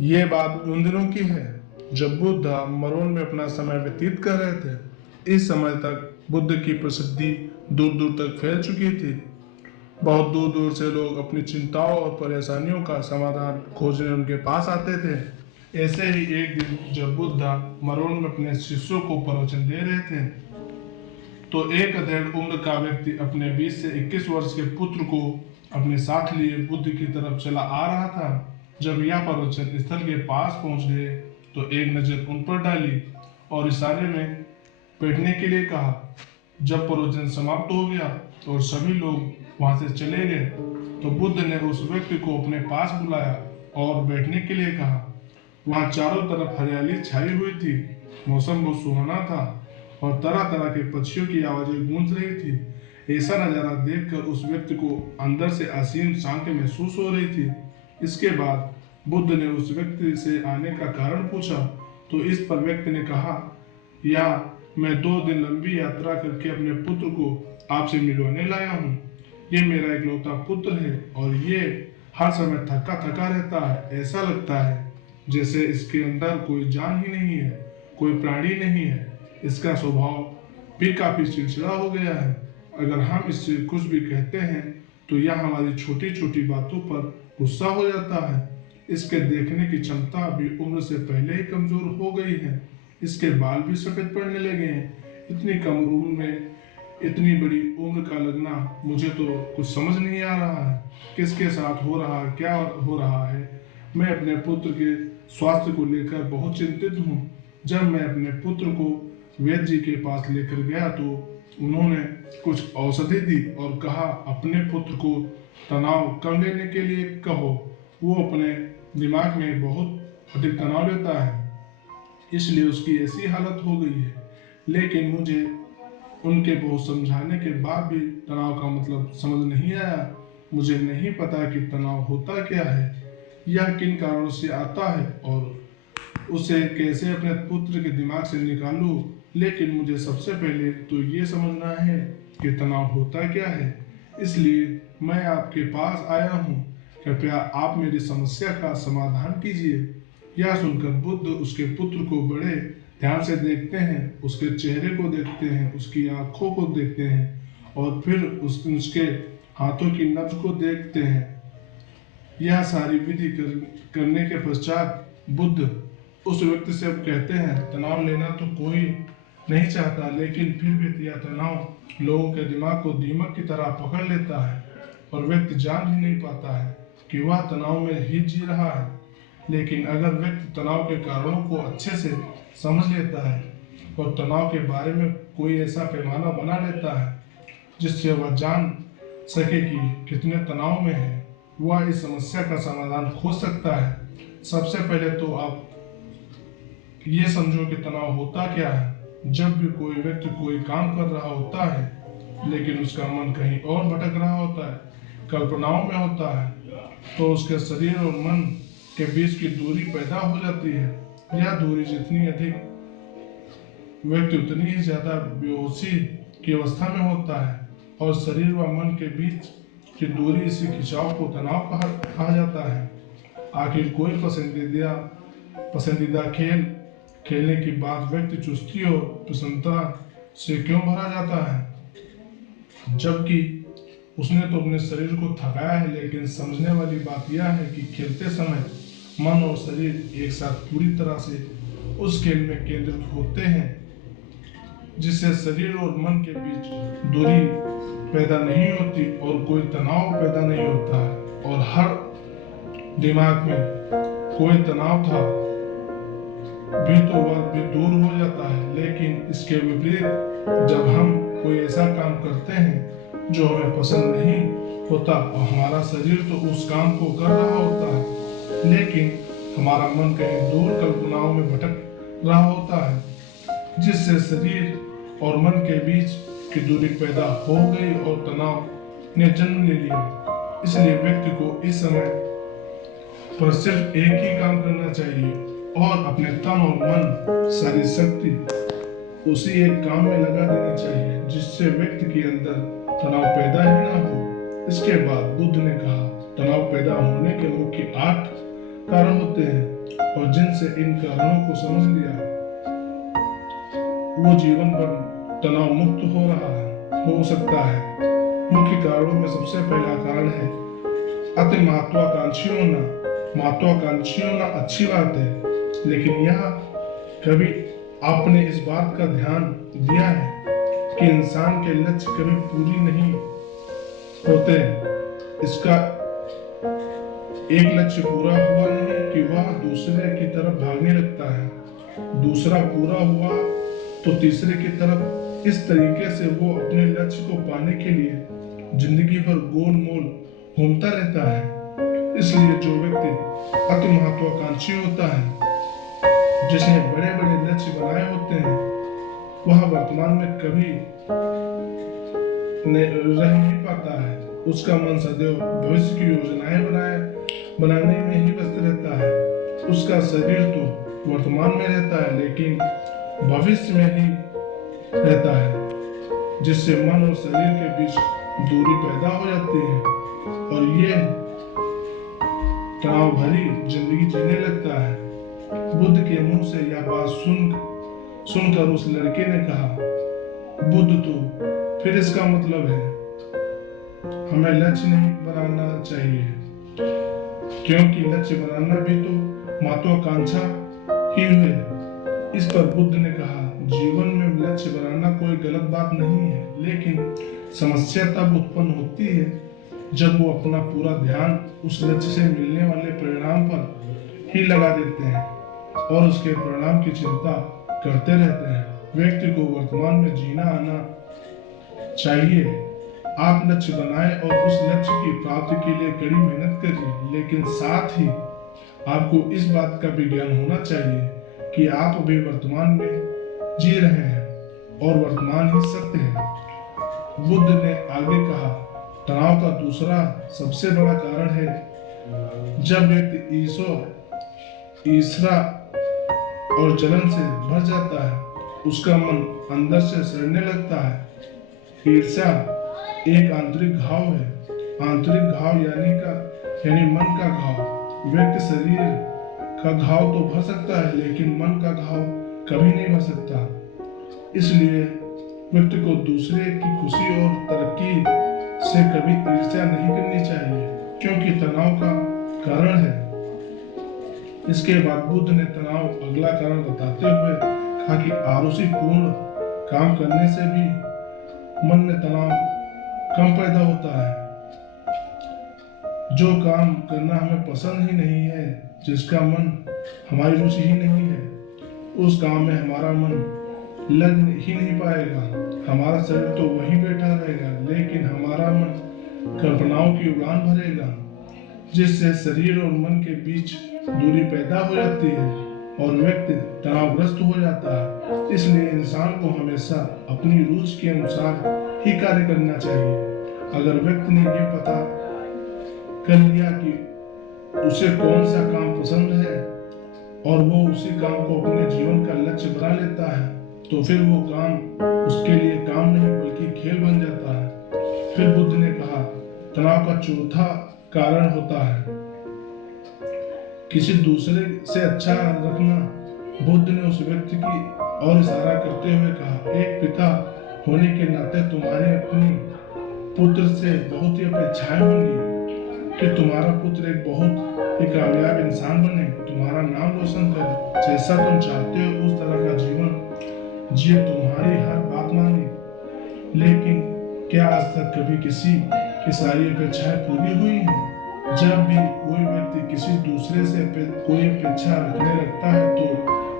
ये बात उन दिनों की है जब बुद्ध मरोन में अपना समय व्यतीत कर रहे थे। इस समय तक बुद्ध की प्रसिद्धि दूर दूर तक फैल चुकी थी। बहुत दूर दूर से लोग अपनी चिंताओं और परेशानियों का समाधान खोजने उनके पास आते थे। ऐसे ही एक दिन जब बुद्ध मरोन में अपने शिष्यों को प्रवचन दे रहे थे, तो एक अधेड़ उम्र का व्यक्ति अपने 20 से 21 वर्ष के पुत्र को अपने साथ लिए बुद्ध की तरफ चला आ रहा था। जब यह प्रवचन स्थल के पास पहुंच गए तो एक नजर उन पर डाली और इशारे में बैठने के लिए कहा। जब प्रवचन समाप्त हो गया और सभी लोग वहां से चले गए तो बुद्ध ने उस व्यक्ति को अपने पास बुलाया और बैठने के लिए कहा। वहां चारों तरफ हरियाली छाई हुई थी, मौसम बहुत सुहाना था और तरह तरह के पक्षियों की आवाजें गूंज रही थी। ऐसा नजारा देखकर उस व्यक्ति को अंदर से असीम शांति महसूस हो रही थी। इसके बाद बुद्ध ने उस व्यक्ति से आने का कारण पूछा, तो इस पर व्यक्ति ने कहा, या मैं 2 दिन लंबी यात्रा करके अपने पुत्र को आपसे मिलवाने लाया हूँ। ये मेरा इकलौता पुत्र है और ये हर समय थका थका रहता है। ऐसा लगता है जैसे इसके अंदर कोई जान ही नहीं है, कोई प्राणी नहीं है। इसका स्वभाव भी काफी चिड़चिड़ा हो गया है। अगर हम इससे कुछ भी कहते हैं तो यह हमारी छोटी छोटी बातों पर गुस्सा हो जाता है। इसके देखने की क्षमता भी उम्र से पहले ही कमजोर हो गई है। इसके बाल भी सफेद पड़ने लगे हैं। इतनी कम उम्र में इतनी बड़ी उम्र का लगना मुझे तो कुछ समझ नहीं आ रहा है। किसके साथ हो रहा है, क्या हो रहा है। मैं अपने पुत्र के स्वास्थ्य को लेकर बहुत चिंतित हूँ। जब मैं अपने पुत्र को वैद्य जी के पास लेकर गया तो उन्होंने कुछ औषधि दी और कहा, अपने पुत्र को तनाव कम लेने के लिए कहो। वो अपने दिमाग में बहुत अधिक तनाव लेता है, इसलिए उसकी ऐसी हालत हो गई है। लेकिन मुझे उनके बहुत समझाने के बाद भी तनाव का मतलब समझ नहीं आया। मुझे नहीं पता कि तनाव होता क्या है, यह किन कारणों से आता है और उसे कैसे अपने पुत्र के दिमाग से निकालूं। लेकिन मुझे सबसे पहले तो ये समझना है कि तनाव होता क्या है। इसलिए मैं आपके पास आया हूँ। कृपया आप मेरी समस्या का समाधान कीजिए। यह सुनकर बुद्ध उसके पुत्र को बड़े ध्यान से देखते हैं, उसके चेहरे को देखते हैं, उसकी आंखों को देखते हैं और फिर उसके हाथों की नब्ज को देखते हैं। यह सारी विधि करने के पश्चात बुद्ध उस व्यक्ति से कहते हैं, तनाव लेना तो कोई नहीं चाहता, लेकिन फिर भी यह तनाव लोगों के दिमाग को दीमक की तरह पकड़ लेता है और व्यक्ति जान भी नहीं पाता है कि वह तनाव में ही जी रहा है। लेकिन अगर व्यक्ति तनाव के कारणों को अच्छे से समझ लेता है और तनाव के बारे में कोई ऐसा पैमाना बना लेता है जिससे वह जान सके कि कितने तनाव में है, वह इस समस्या का समाधान खोज सकता है। सबसे पहले तो आप ये समझो कि तनाव होता क्या है। जब भी कोई व्यक्ति कोई काम कर रहा होता है लेकिन उसका मन कहीं और भटक रहा होता है, कल्पनाओं में होता है, तो उसके शरीर और मन के बीच की दूरी पैदा हो जाती है। यह दूरी जितनी अधिक, व्यक्ति उतनी ही ज्यादा बेहोशी की अवस्था में होता है और शरीर व मन के बीच की दूरी, इसी खिंचाव को तनाव कहा जाता है। आखिर कोई पसंदीदा खेल खेलने के बाद व्यक्ति चुस्ती और प्रसन्नता से क्यों भरा जाता है, जबकि उसने तो अपने शरीर को थकाया है। लेकिन समझने वाली बात यह है कि खेलते समय मन और शरीर एक साथ पूरी तरह से उस खेल में केंद्रित होते हैं, जिससे शरीर और मन के बीच दूरी पैदा नहीं होती और कोई तनाव पैदा नहीं होता है। और हर दिमाग में कोई तनाव था भी तो वह भी दूर हो जाता है। लेकिन इसके विपरीत जब हम कोई ऐसा काम करते हैं जो हमें पसंद नहीं होता और हमारा शरीर तो उस काम को कर रहा होता है, लेकिन हमारा मन कहीं दूर कल्पनाओं में भटक रहा होता है, जिससे शरीर और मन के बीच की दूरी पैदा हो गई और तनाव ने जन्म ले लिया। इसलिए व्यक्ति को इस समय पर सिर्फ एक ही काम करना चाहिए और अपने तन और मन, सारी शक्ति उसी एक काम में लगा देनी चाहिए, जिससे व्यक्ति के अंदर तनाव पैदा ही ना हो। इसके बाद बुद्ध ने कहा, तनाव पैदा होने के मुख्य 8 कारण होते हैं। और जिनसे इन कारणों को समझ लिया, वो जीवन भर तनाव मुक्त हो सकता है। मुख्य कारणों में सबसे पहला कारण है अति महत्वाकांक्षी होना। महत्वाकांक्षी होना अच्छी बात है, लेकिन यह कभी आपने इस बात का ध्यान दिया है कि इंसान के लक्ष्य कभी पूरी नहीं होते। इसका एक लक्ष्य पूरा हुआ नहीं कि वह दूसरे की तरफ भागने लगता है, दूसरा पूरा हुआ तो तीसरे की तरफ। इस तरीके से वो अपने लक्ष्य को पाने के लिए जिंदगी भर गोल मोल घूमता रहता है। इसलिए जो व्यक्ति अति महत्वाकांक्षी होता है, जिसने बड़े बड़े लक्ष्य बनाए होते हैं, वह वर्तमान में कभी रह नहीं पाता है। उसका मन सदैव भविष्य की योजनाएं बनाने में ही व्यस्त रहता है। उसका शरीर तो वर्तमान में रहता है, लेकिन भविष्य में ही रहता है, जिससे मन और शरीर के बीच दूरी पैदा हो जाती है और ये तनाव भरी जिंदगी जीने लगता है। बुद्ध के मुंह से यह बात सुनकर उस लड़के ने कहा, बुद्ध तो फिर इसका मतलब है हमें लक्ष्य नहीं बनाना चाहिए, क्योंकि लक्ष्य बनाना भी तो महत्वाकांक्षा ही है। इस पर बुद्ध ने कहा, जीवन में लक्ष्य बनाना कोई गलत बात नहीं है, लेकिन समस्या तब उत्पन्न होती है जब वो अपना पूरा ध्यान उस लक्ष्य से मिलने वाले परिणाम पर ही लगा देते हैं और उसके परिणाम की चिंता करते रहते हैं। व्यक्ति को वर्तमान में जीना आना चाहिए। आप लक्ष्य बनाएं और उस लक्ष्य की प्राप्ति के लिए कड़ी मेहनत करिए, लेकिन साथ ही आपको इस बात का भी ज्ञान होना चाहिए कि आप अभी वर्तमान में जी रहे हैं और वर्तमान ही सत्य है। बुद्ध ने आगे कहा, तनाव का दूसरा सबसे बड़ा कारण है जब व्यक्ति ईर्ष्या और जलन से भर जाता है, उसका मन अंदर से सड़ने लगता है। ईर्ष्या एक आंतरिक घाव है। आंतरिक घाव यानी मन का घाव। व्यक्ति शरीर का घाव तो भर सकता है, लेकिन मन का घाव कभी नहीं भर सकता। इसलिए व्यक्ति को दूसरे की खुशी और तरक्की से कभी ईर्ष्या नहीं करनी चाहिए, क्योंकि तनाव का कारण है। इसके बाद बुद्ध ने तनाव अगला कारण बताते हुए कहा कि आरुषिपूर्ण काम करने से भी मन में तनाव कम पैदा होता है। जो काम करना हमें पसंद ही नहीं है, जिसका मन हमारी रुचि ही नहीं है, उस काम में हमारा मन लग ही नहीं पाएगा। हमारा शरीर तो वहीं बैठा रहेगा, लेकिन हमारा मन कल्पनाओं की उड़ान भरेगा, जिससे शरीर और मन के बीच दूरी पैदा हो जाती है और व्यक्ति तनावग्रस्त हो जाता है। इसलिए इंसान को हमेशा अपनी रुचि के अनुसार ही कार्य करना चाहिए। अगर व्यक्ति ने ये पता कर लिया कि उसे कौन सा काम पसंद है और वो उसी काम को अपने जीवन का लक्ष्य बना लेता है, तो फिर वो काम उसके लिए काम नहीं बल्कि खेल बन जाता है। फिर बुद्ध ने कहा, तनाव का चौथा कारण होता है किसी दूसरे से अच्छा रखना। बुद्ध ने उस व्यक्ति की ओर इशारा करते हुए कहा, एक पिता होने के नाते तुम्हारे अपनी पुत्र से बहुत ही अपेक्षाएं होंगी कि तुम्हारा पुत्र एक बहुत ही कामयाब इंसान बने, तुम्हारा नाम रोशन करे, जैसा तुम चाहते हो उस तरह का जीवन जिए, तुम्हारी हर बात माने। लेकिन क्या आज तक कभी किसी की सारी अपेक्षाएं पूरी हुई हैं? जब भी कोई व्यक्ति किसी दूसरे से कोई अपेक्षा रखने लगता है, तो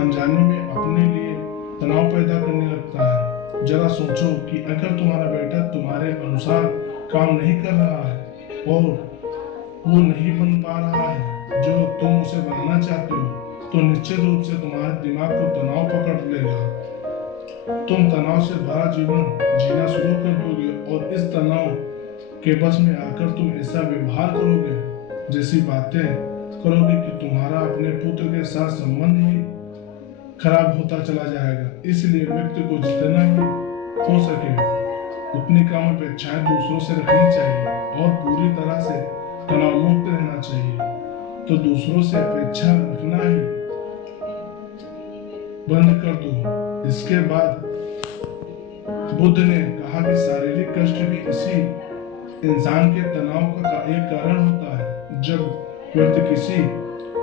अनजाने में अपने लिए तनाव पैदा करने लगता है। जरा सोचो कि अगर तुम्हारा बेटा तुम्हारे अनुसार काम नहीं कर रहा है और वो नहीं बन पा रहा है जो तुम उसे बनाना चाहते हो, तो निश्चित रूप से तुम्हारे दिमाग को तनाव पकड़ लेगा। तुम तनाव से भरा जीवन जीना शुरू कर दोगे और इस तनाव के बस में आकर तुम ऐसा व्यवहार करोगे, जैसी बातें करोगे कि तुम्हारा अपने पुत्र के साथ संबंध ही खराब होता चला जाएगा। इसलिए व्यक्ति को जितना ही हो सके उतनी कम अपेक्षाएं दूसरों से रखनी चाहिए और पूरी तरह से तनाव मुक्त रहना चाहिए। तो दूसरों से अपेक्षा रखना ही बंद कर दो। इसके बाद बुद्ध ने कहा कि शारीरिक कष्ट भी इसी इंसान के तनाव का एक कारण होता है। जब व्यक्ति किसी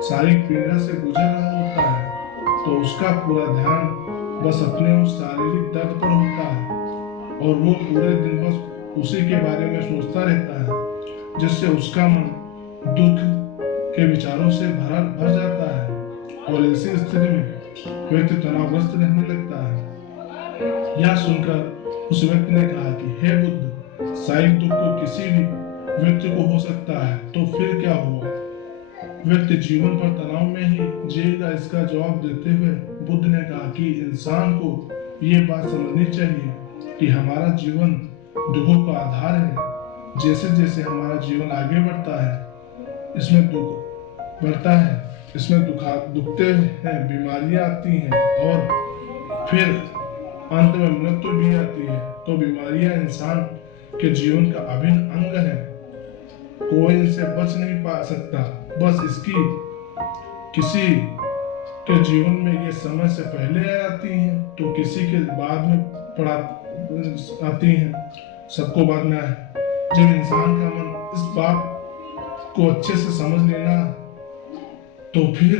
शारीरिक पीड़ा से गुजर रहा होता है तो उसका पूरा ध्यान बस अपने उस शारीरिक दर्द पर होता है और वो पूरे दिन बस उसी के बारे में सोचता रहता है, जिससे उसका मन दुख के विचारों से भर जाता है और ऐसी स्थिति में व्यक्ति तनावग्रस्त रहने लगता है। यह सुनकर उस व्यक्ति ने कहा कि हे बुद्ध, शारीरिक दुख को किसी भी व्यक्ति को हो सकता है, तो फिर क्या हुआ? व्यक्ति जीवन पर तनाव में ही जिएगा। इसका जवाब देते हुए बुद्ध ने कहा कि इंसान को ये बात समझनी चाहिए कि हमारा जीवन दुखों का आधार है। जैसे जैसे हमारा जीवन आगे बढ़ता है, इसमें दुख बढ़ता है, इसमें दुखते हैं, बीमारियां आती हैं और फिर अंत में मृत्यु भी आती है। तो बीमारियां इंसान के जीवन का अभिन्न अंग है, कोई इनसे बच नहीं पा सकता। बस इसकी किसी के जीवन में ये समय से पहले आती हैं तो किसी के बाद में आती हैं, सबको बाद में आए। जब इंसान का मन इस बात को अच्छे से समझ लेना तो फिर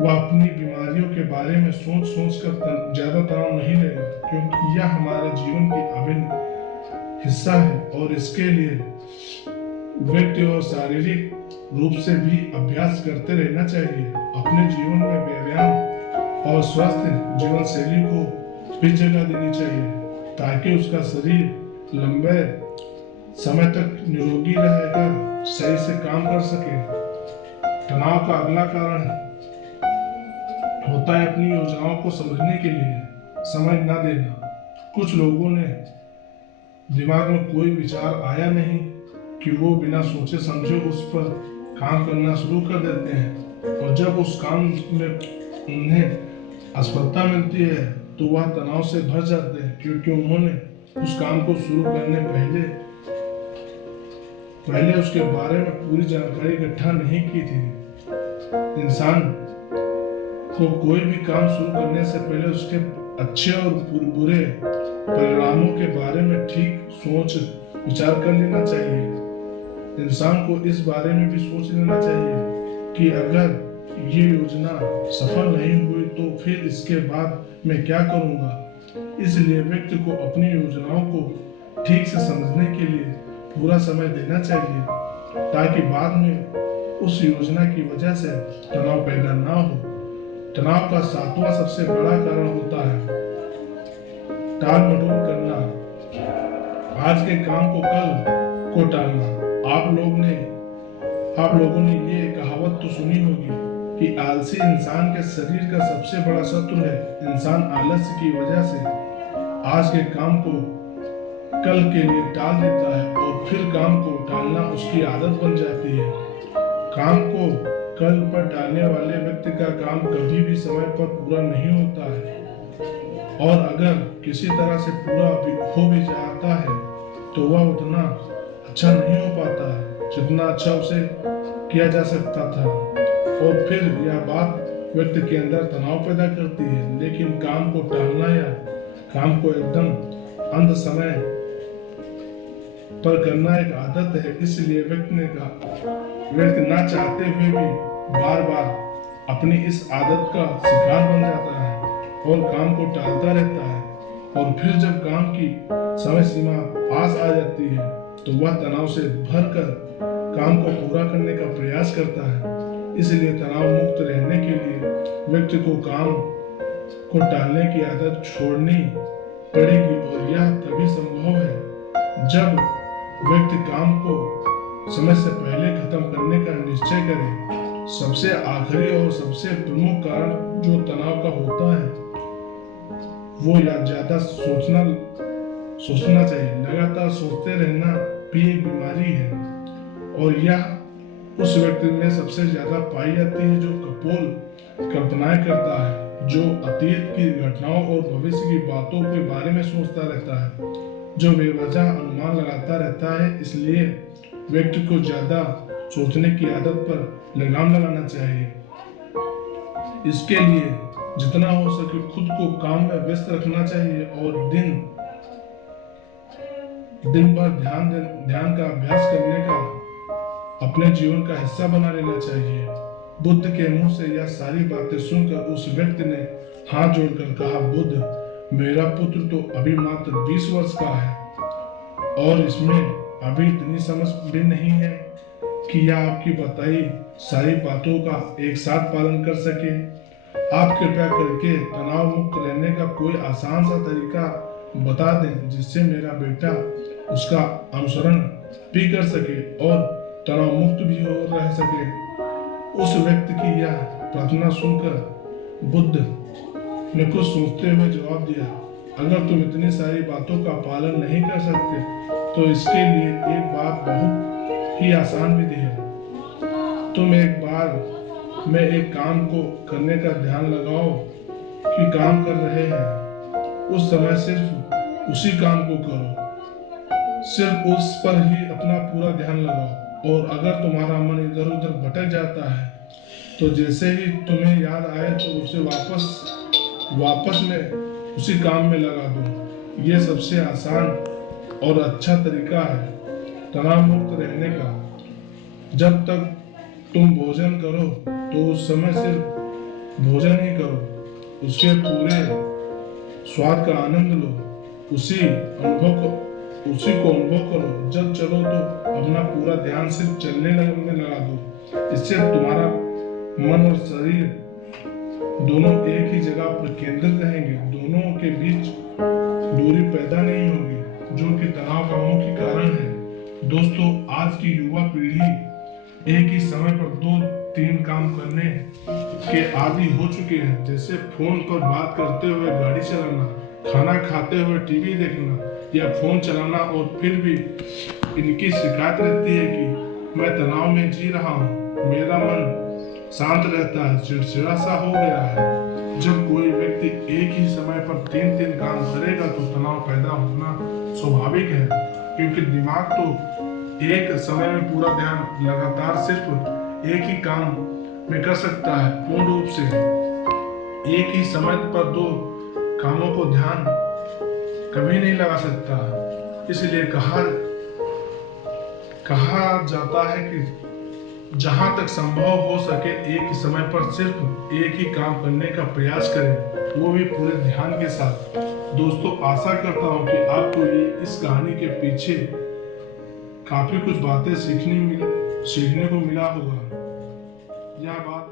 वह अपनी बीमारियों के बारे में सोच कर ज्यादा तनाव नहीं लेगा, क्योंकि यह हमारे जीवन की अभिन्न हिस्सा है और इसके लिए व्यक्ति और शारीरिक रूप से भी अभ्यास करते रहना चाहिए। अपने जीवन में व्यायाम और स्वस्थ जीवन शैली को भी जगह देनी चाहिए ताकि उसका शरीर लंबे समय तक निरोगी रहकर सही से काम कर सके। तनाव का अगला कारण होता है अपनी योजनाओं को समझने के लिए समय न देना। कुछ लोगों ने दिमाग में कोई विचार आया नहीं कि वो बिना सोचे समझे उस पर काम करना शुरू कर देते हैं और जब उस काम में उन्हें असफलता मिलती है तो वह तनाव से भर जाते हैं, क्योंकि उन्होंने उस काम को शुरू करने पहले उसके बारे में पूरी जानकारी इकट्ठा नहीं की थी। इंसान को कोई भी काम शुरू करने से पहले उसके अच्छे और बुरे परिणामों के बारे में ठीक सोच विचार कर लेना चाहिए। इंसान को इस बारे में भी सोच लेना चाहिए कि अगर ये योजना सफल नहीं हुई तो फिर इसके बाद मैं क्या करूंगा। इसलिए व्यक्ति को अपनी योजनाओं को ठीक से समझने के लिए पूरा समय देना चाहिए ताकि बाद में उस योजना की वजह से तनाव पैदा ना हो। तनाव का सातवां सबसे बड़ा कारण होता है टाल मटोल करना, आज के काम को कल को टालना। आप लोगों ने ये कहावत तो सुनी होगी कि आलसी इंसान के शरीर का सबसे बड़ा शत्रु है। इंसान आलस्य की वजह से आज के काम को कल के लिए टाल देता है और फिर काम को टालना उसकी आदत बन जाती है। काम को कल पर टालने वाले व्यक्ति का काम कभी भी समय पर पूरा नहीं होता है और अगर किसी तरह से पूरा हो भी जाता है तो वह उतना अच्छा नहीं हो पाता है जितना अच्छा उसे किया जा सकता था और फिर यह बात व्यक्ति के अंदर तनाव पैदा करती है। लेकिन काम को टालना या काम को एकदम अंत समय पर करना एक आदत है। इसलिए व्यक्ति ना चाहते हुए भी बार बार अपनी इस आदत का शिकार बन जाता है और काम को टालता रहता है और फिर जब काम की समय सीमा पास आ जाती है तो वह तनाव से भरकर काम को पूरा करने का प्रयास करता है। इसलिए तनाव मुक्त रहने के लिए व्यक्ति को काम को टालने की आदत छोड़नी पड़ेगी और यह तभी संभव है जब व्यक्ति काम को समय से पहले खत्म करने का निश्चय करे। सबसे आखिरी और सबसे प्रमुख कारण जो तनाव का होता है वो या ज्यादा सोचना चाहिए। लगातार सोचते रहना भी एक बीमारी है और यह उस व्यक्ति में सबसे ज्यादा पाई जाती है जो कपोल कल्पनाएं करता है, जो अतीत की घटनाओं और भविष्य की बातों के बारे में सोचता रहता है, जो बेवजह अनुमान लगाता रहता है। इसलिए व्यक्ति को ज्यादा सोचने की आदत पर लगाम लगाना चाहिए। इसके लिए जितना हो सके खुद को काम में व्यस्त रखना चाहिए और दिन भर ध्यान का अभ्यास करने का अपने जीवन का हिस्सा बना लेना चाहिए। बुद्ध के मुंह से यह सारी बातें सुनकर उस व्यक्ति ने हाथ जोड़कर कहा, बुद्ध, मेरा पुत्र तो अभी मात्र 20 वर्ष का है और इसमें अभी इतनी समझ भी नहीं है कि यह आपकी बताई सारी बातों का एक साथ पालन कर सके। आप कृपया करके तनाव मुक्त रहने का कोई आसान सा तरीका बता दें जिससे मेरा बेटा उसका अनुसरण भी कर सके और तनाव मुक्त भी हो रह सके। उस व्यक्ति की यह प्रार्थना सुनकर बुद्ध ने कुछ सोचते हुए जवाब दिया, अगर तुम इतनी सारी बातों का पालन नहीं कर सकते तो इसके लिए एक बात बहुत ही आसान विधि है। तुम एक बार में एक काम को करने का ध्यान लगाओ कि काम कर रहे हैं, उस समय सिर्फ उसी काम को करो, सिर्फ उस पर ही अपना पूरा ध्यान लगाओ। और अगर तुम्हारा मन इधर उधर भटक जाता है तो जैसे ही तुम्हें याद आए तो उसे वापस में उसी काम में लगा दो। ये सबसे आसान और अच्छा तरीका है तनाव मुक्त रहने का। जब तक तुम भोजन करो तो उस समय सिर्फ भोजन ही करो, उसके पूरे स्वाद का आनंद लो, उसी को अनुभव करो। जब चलो तो अपना पूरा ध्यान सिर्फ चलने में लगा दो। इससे तुम्हारा मन और शरीर दोनों एक ही जगह पर केंद्रित रहेंगे, दोनों के बीच दूरी पैदा नहीं होगी जो कि तनाव का मुख्य कारण है। दोस्तों, आज की युवा पीढ़ी एक ही समय पर 2-3 काम करने के आदी हो चुके हैं, जैसे फोन पर बात करते हुए गाड़ी चलाना, खाना खाते हुए टीवी देखना या फोन चलाना। और फिर भी इनकी शिकायत रहती है कि मैं तनाव में जी रहा हूँ, मेरा मन शांत रहता है, चिड़चिड़ा सा हो गया है। जब कोई व्यक्ति एक ही समय पर 3-3 काम करेगा तो तनाव पैदा होना स्वाभाविक है, क्योंकि दिमाग तो एक समय में पूरा ध्यान लगातार सिर्फ एक ही काम में कर सकता है। पूर्ण रूप से एक ही समय पर 2 कामों को ध्यान कभी नहीं लगा सकता। इसलिए कहा जाता है कि जहां तक संभव हो सके एक ही समय पर सिर्फ एक ही काम करने का प्रयास करें, वो भी पूरे ध्यान के साथ। दोस्तों, आशा करता हूँ कि आपको इस कहानी के पीछे काफी कुछ बातें सीखने को मिला होगा। यह बात